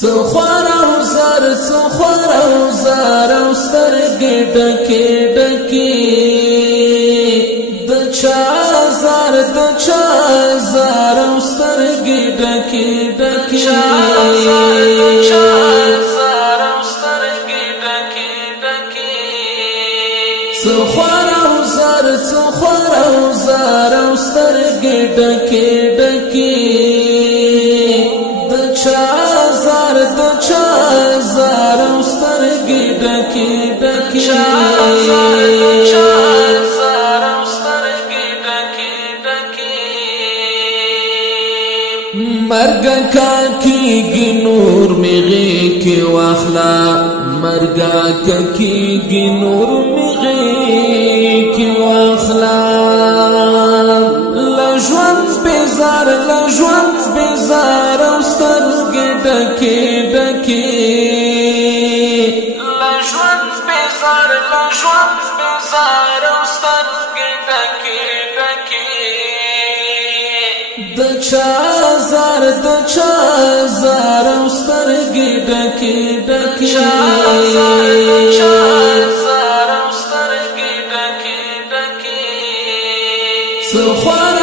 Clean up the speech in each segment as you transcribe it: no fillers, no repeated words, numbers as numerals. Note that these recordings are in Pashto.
څخوار او زار او سترګې ډکې ډکې د چا زار او سترګې ډکې ډکې څخوار او زار او سترګې ډکې ډکې د چا زار او سترګې ډکې ډکې مرګ کا کیږي نور میغه کې واخلا مرګ کا کیږي نور میغه کې واخلا لژوند بزار او سترګې ډکې ډکې لژوند بزار او سترګې ډکې ډکې د چا زار او سترګې ډکې ډکې څخوار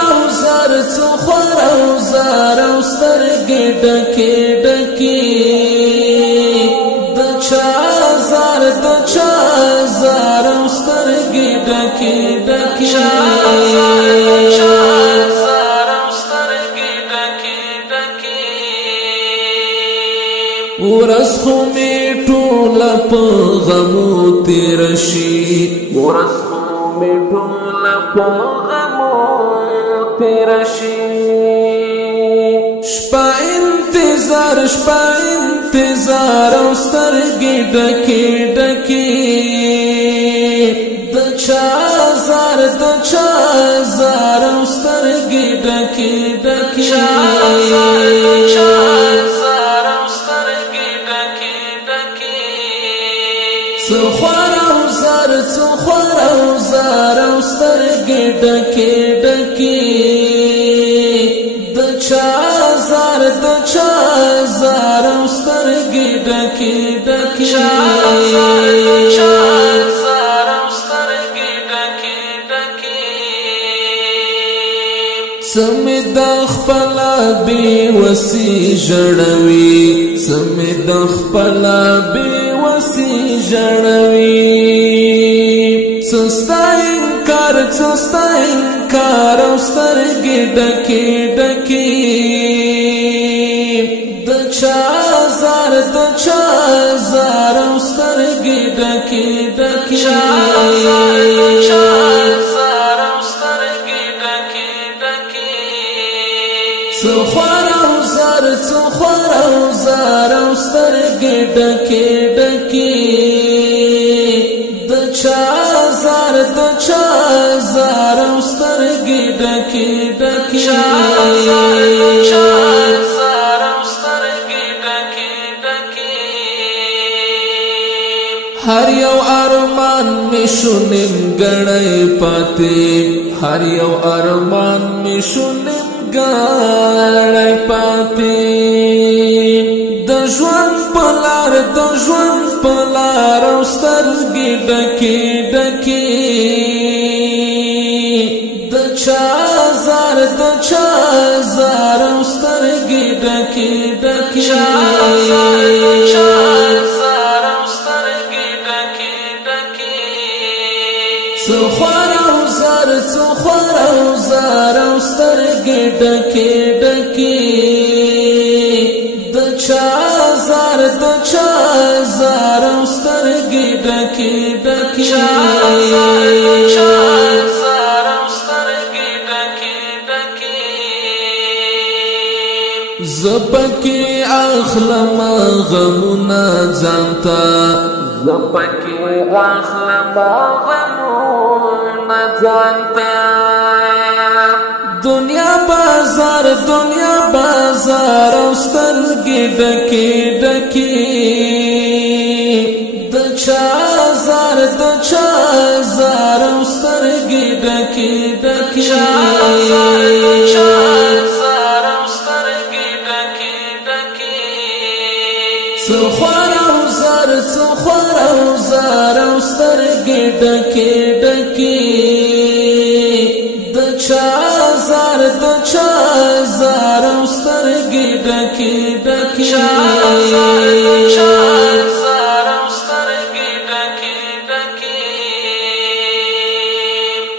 او زار او سترګې ډکې ډکې د چا زار او سترګې ډکې ډکې ورځ خو می ټوله په غمو تیر شي ورځ خو می ټوله په غمو تیر شي شپه انتظار او سترګې ډکې ډکې د چا زار او سترګې ډکې ډکې څخوار او زار او سترګې ډکې ډکې د چا زار او سترګې ډکې ډکې سمې د خپل بې وسي ژړوي سمې د خپل بې وسي ژړوي سستا انکار او سترګې ډکې ډکې د چا زار او سترګې ډکې ډکې څخوار او زار او سترګې ډکې ډکې د چا زار او سترګې ډکې ډکې هر یو ارمان می شونم ګړې پاتې هر یو ارمان می شونم ګړې پاتې د ژوند په لار او سترګې ډکې ډکې د چا زار او سترګې ډکې ډکې څخوار او زار او سترګې ډکې ډکې د چا زار او سترګې ډکې ډکې زپکې اخلم غمونه ځانته زپکې اخلم غمونه ځانته دنیا بازار او سترګې ډکې ډکې د چا زار او سترګې ډکې ډکې څخوار او زار څخوار او زار او سترګې ډکې ډکې د چا زار د چا زار او سترګې ډکې ډکې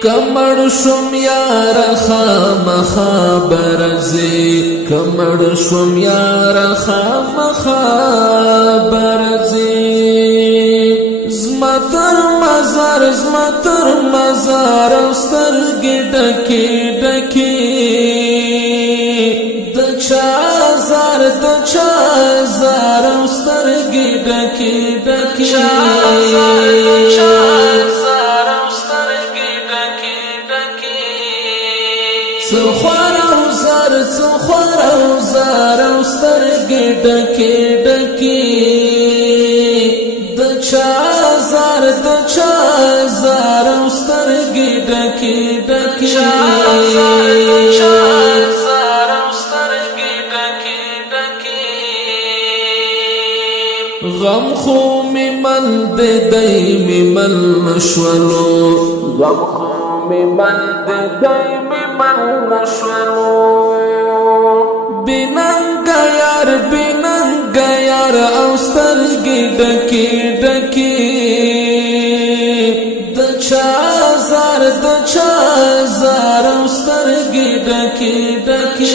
کمړ شوم یار خامخا برزي کمړ شوم یار خامخا برزي زمتر مزار سترګې ډکې ډکې د چا زار سترګې ډکې ډکې څخوار او زار او سترګې ډکې ډکې د چا زار او سترګې ډکې ډکې غم خو می مل دې دای می مل نشولو غم خو می مل دې دای می مل نشولو بننګا یار او سترګې ډکې ډکې د چا زار او سترګې ډکې ډکې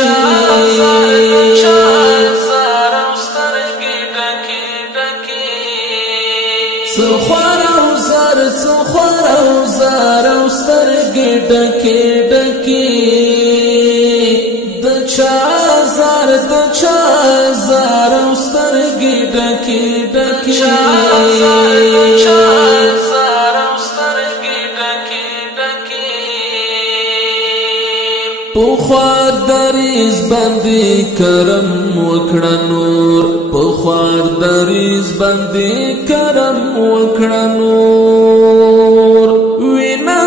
څخوار او زار او سترګې ډکې ډکې د چا زار او سترګې ډکې ډکې پخوار دریز باندې کرم وکړه نور پخوار دریز باندې کرم وکړه نور وینا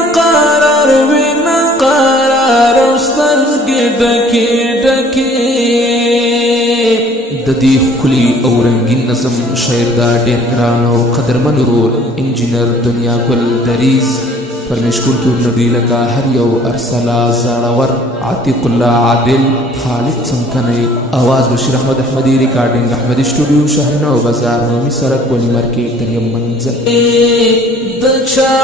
قرار او سترګې ډکې ډکې د دې ښکلي او رنګین نظم شاعر دا ډېر ګران او قدرمن ورور انجینر دنیا ګل دریز فرمیش کلتور نبی لکا هر یو ارسلا زاړور عتیق الله عادل خالد څمکنی آواز بشیر احمد احمدی ریکارډینګ احمدی سټوډیو شهرنو بازار نومي سړک ولی مارکیټ دریم منزل د چا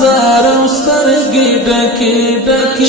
زار او سترګې ډکې ډکې